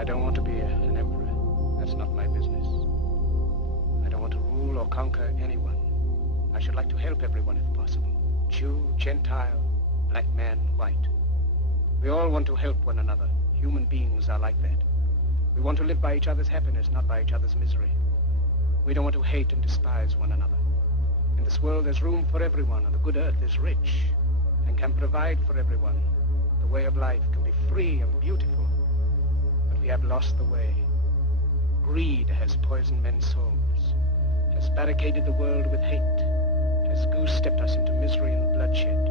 I don't want to be an emperor. That's not my business. I don't want to rule or conquer anyone. I should like to help everyone if possible. Jew, Gentile, black man, white. We all want to help one another. Human beings are like that. We want to live by each other's happiness, not by each other's misery. We don't want to hate and despise one another. In this world, there's room for everyone, and the good earth is rich and can provide for everyone. The way of life can be free and beautiful, but we have lost the way. Greed has poisoned men's souls, has barricaded the world with hate, has goose-stepped us into misery and bloodshed.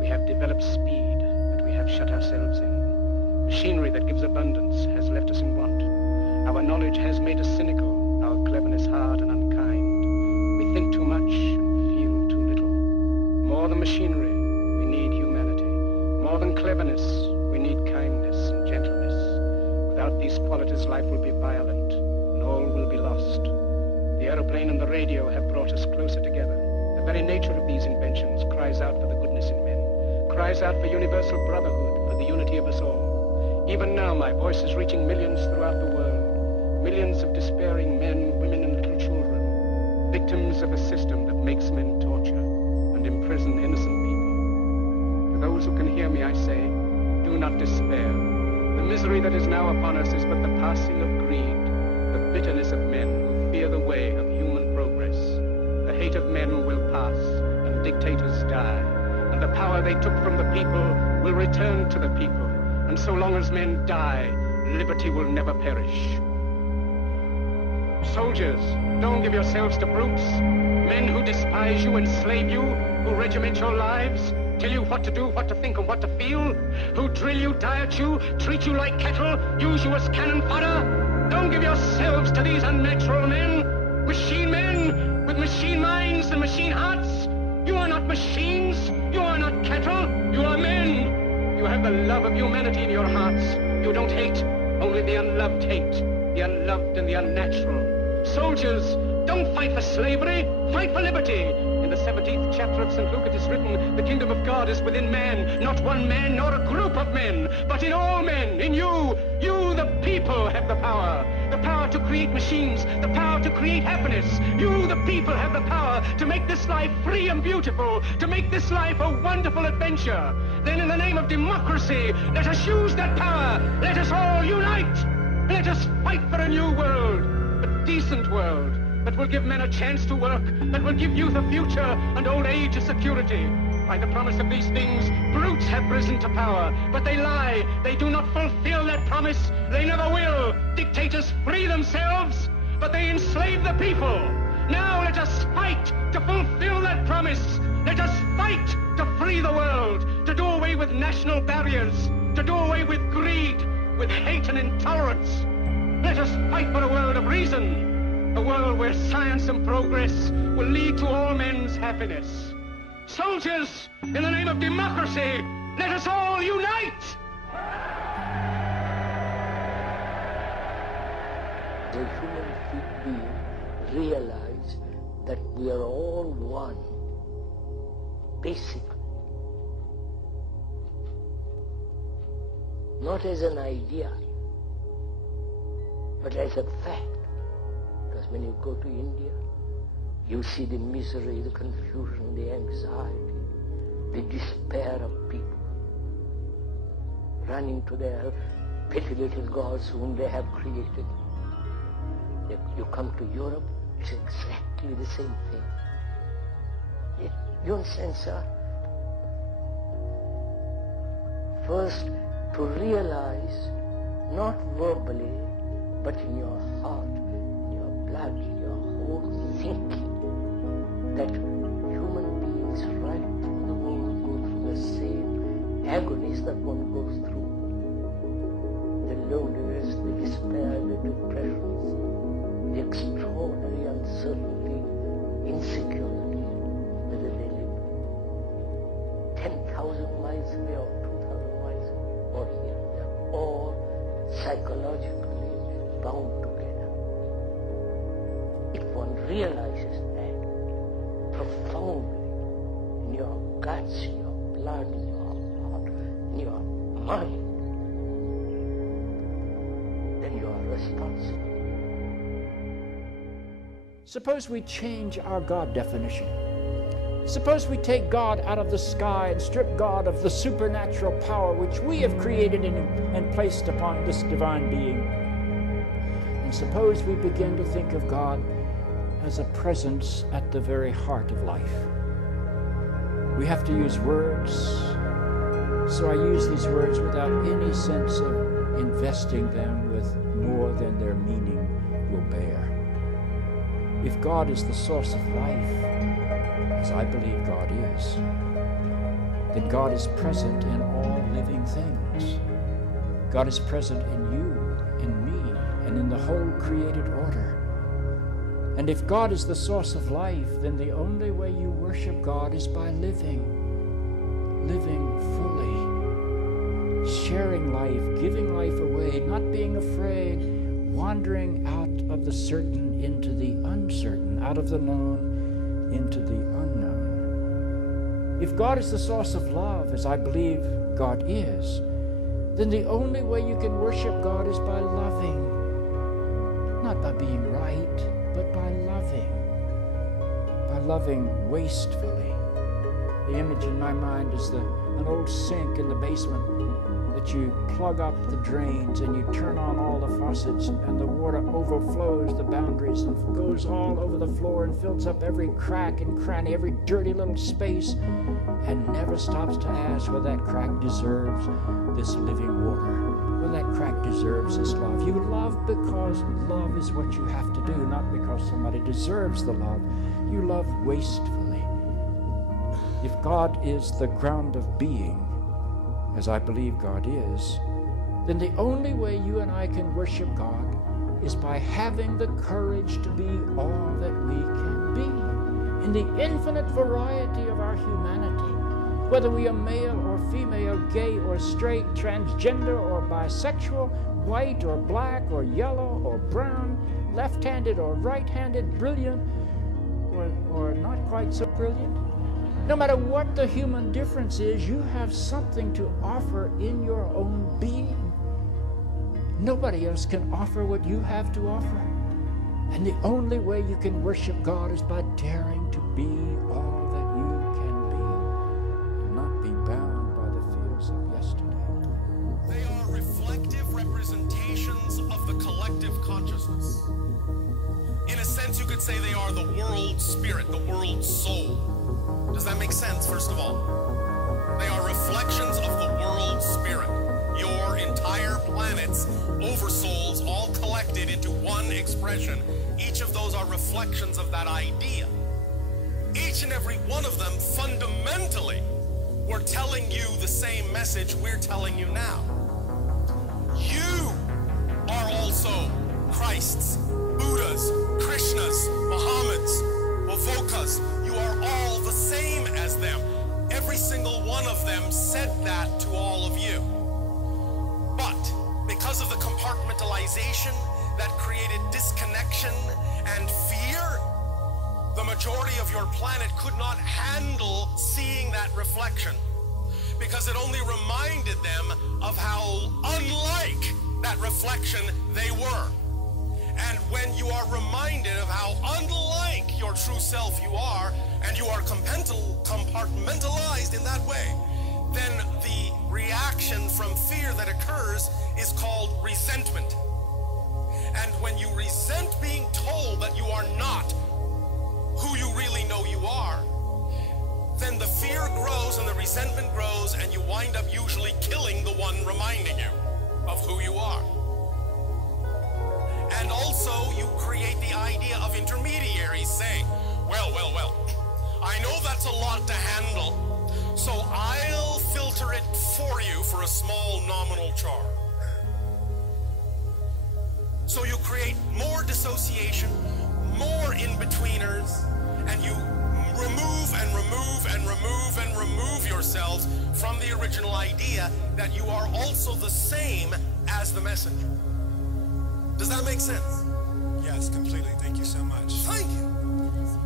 We have developed speed, but we have shut ourselves in. Machinery that gives abundance has left us in want. Our knowledge has made us cynical, our cleverness hard and unkind. We think too much and feel too little. More than machinery, we need humanity. More than cleverness, we need kindness and gentleness. Without these qualities, life will be violent and all will be lost. The aeroplane and the radio have brought us closer together. The very nature of these inventions cries out for the goodness in men, cries out for universal brotherhood, for the unity of us all. Even now, my voice is reaching millions throughout the world. Millions of despairing men, women, and little children. Victims of a system that makes men torture and imprison innocent people. To those who can hear me, I say, do not despair. The misery that is now upon us is but the passing of greed, the bitterness of men who fear the way of human progress. The hate of men will pass, and dictators die. And the power they took from the people will return to the people. And so long as men die, liberty will never perish. Soldiers, don't give yourselves to brutes. Men who despise you, enslave you, who regiment your lives, tell you what to do, what to think, and what to feel, who drill you, diet you, treat you like cattle, use you as cannon fodder. Don't give yourselves to these unnatural men, machine men with machine minds and machine hearts. You are not machines, you are not cattle, you are men. You have the love of humanity in your hearts. You don't hate, only the unloved hate, the unloved and the unnatural. Soldiers, don't fight for slavery, fight for liberty. In the 17th chapter of St. Luke it is written, the kingdom of God is within man, not one man nor a group of men, but in all men, in you. You, the people, have the power to create machines, the power to create happiness. You, the people, have the power to make this life free and beautiful, to make this life a wonderful adventure. Then in the name of democracy, let us use that power. Let us all unite. Let us fight for a new world, a decent world, that will give men a chance to work, that will give youth a future and old age a security. By the promise of these things, brutes have risen to power, but they lie. They do not fulfill that promise. They never will. Dictators free themselves, but they enslave the people. Now let us fight to fulfill that promise. Let us fight to free the world, to do away with national barriers, to do away with greed, with hate and intolerance. Let us fight for a world of reason, a world where science and progress will lead to all men's happiness. Soldiers, in the name of democracy, let us all unite! The human being realize that we are all one, basically. Not as an idea, but as a fact. Because when you go to India, you see the misery, the confusion, the anxiety, the despair of people running to their petty little gods whom they have created. You come to Europe, it's exactly the same thing. You understand, sir? First, to realize, not verbally, but in your heart, in your blood, in your whole thinking, that human beings right through the world go through the same agonies that one goes through. The loneliness, the despair, the depressions, the extraordinary uncertainty, insecurity, whether they live 10,000 miles away or 2,000 miles or here. They're all psychologically bound together. If one realizes that profoundly in your guts, in your blood, in your heart, in your mind, responsible. Suppose we change our God definition. Suppose we take God out of the sky and strip God of the supernatural power which we have created and placed upon this divine being. And suppose we begin to think of God as a presence at the very heart of life. We have to use words, so I use these words without any sense of investing them with more than their meaning will bear. If God is the source of life, as I believe God is, then God is present in all living things. God is present in you, in me, and in the whole created order. And if God is the source of life, then the only way you worship God is by living fully, sharing life, giving life away, not being afraid, wandering out of the certain into the uncertain, out of the known into the unknown. If God is the source of love, as I believe God is, then the only way you can worship God is by loving, not by being right, but by loving wastefully. The image in my mind is an old sink in the basement that you plug up the drains and you turn on all the faucets and the water overflows the boundaries and goes all over the floor and fills up every crack and cranny, every dirty little space, and never stops to ask whether that crack deserves this living water, whether that crack deserves this love. You love because love is what you have to do, not because somebody deserves the love. You love wastefully. If God is the ground of being, as I believe God is, then the only way you and I can worship God is by having the courage to be all that we can be in the infinite variety of our humanity, whether we are male or female, gay or straight, transgender or bisexual, white or black or yellow or brown, left-handed or right-handed, brilliant or not quite so brilliant. No matter what the human difference is, you have something to offer in your own being. Nobody else can offer what you have to offer. And the only way you can worship God is by daring to be all that you can be and not be bound by the fears of yesterday. They are reflective representations of the collective consciousness. In a sense, you could say they are the world spirit, the world soul. Does that make sense, first of all? They are reflections of the world spirit. Your entire planet's oversouls all collected into one expression. Each of those are reflections of that idea. Each and every one of them fundamentally were telling you the same message we're telling you now. You are also Christ's, Buddha's, Krishna's, Muhammad's, Wovokas. You are all the same as them. Every single one of them said that to all of you. But because of the compartmentalization that created disconnection and fear, the majority of your planet could not handle seeing that reflection, because it only reminded them of how unlike that reflection they were. And when you are reminded of how unlike your true self you are, and you are compartmentalized in that way, then the reaction from fear that occurs is called resentment. And when you resent being told that you are not who you really know you are, then the fear grows and the resentment grows, and you wind up usually killing the one reminding you of who you are. And also, you create the idea of intermediaries saying, well, I know that's a lot to handle, so I'll filter it for you for a small nominal charge. So you create more dissociation, more in-betweeners, and you remove and remove and remove and remove yourselves from the original idea that you are also the same as the messenger. Does that make sense? Yes, completely. Thank you so much. Thank you.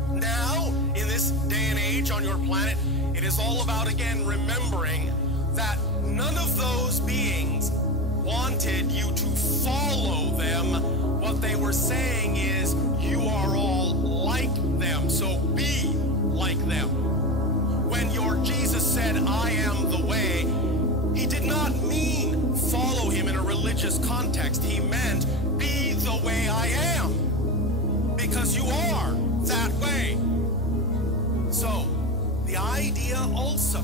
Now, in this day and age on your planet, it is all about, again, remembering that none of those beings wanted you to follow them, what they were saying is, you are all like them, so be like them. When your Jesus said, I am the way, he did not mean follow him in a religious context. He meant be the way I am, because you are that way. So, the idea also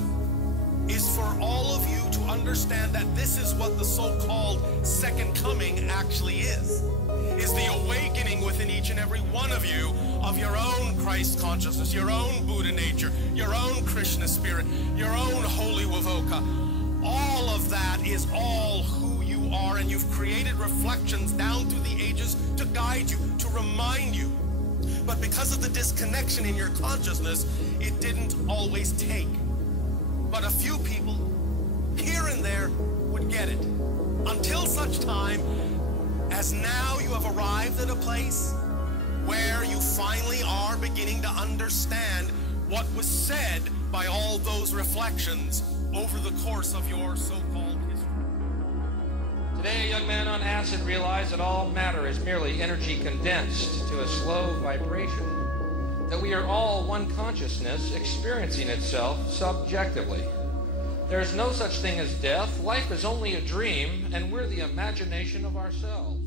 is for all of you to understand that this is what the so-called second coming actually is the awakening within each and every one of you of your own Christ consciousness, your own Buddha nature, your own Krishna spirit, your own holy Vavoka. All of that is all who you are, and you've created reflections down through the ages to guide you, to remind you. But because of the disconnection in your consciousness, it didn't always take. But a few people here and there would get it. Until such time as now you have arrived at a place where you finally are beginning to understand what was said by all those reflections over the course of your so-called history. Today, a young man on acid realized that all matter is merely energy condensed to a slow vibration, that we are all one consciousness experiencing itself subjectively. There is no such thing as death. Life is only a dream, and we're the imagination of ourselves.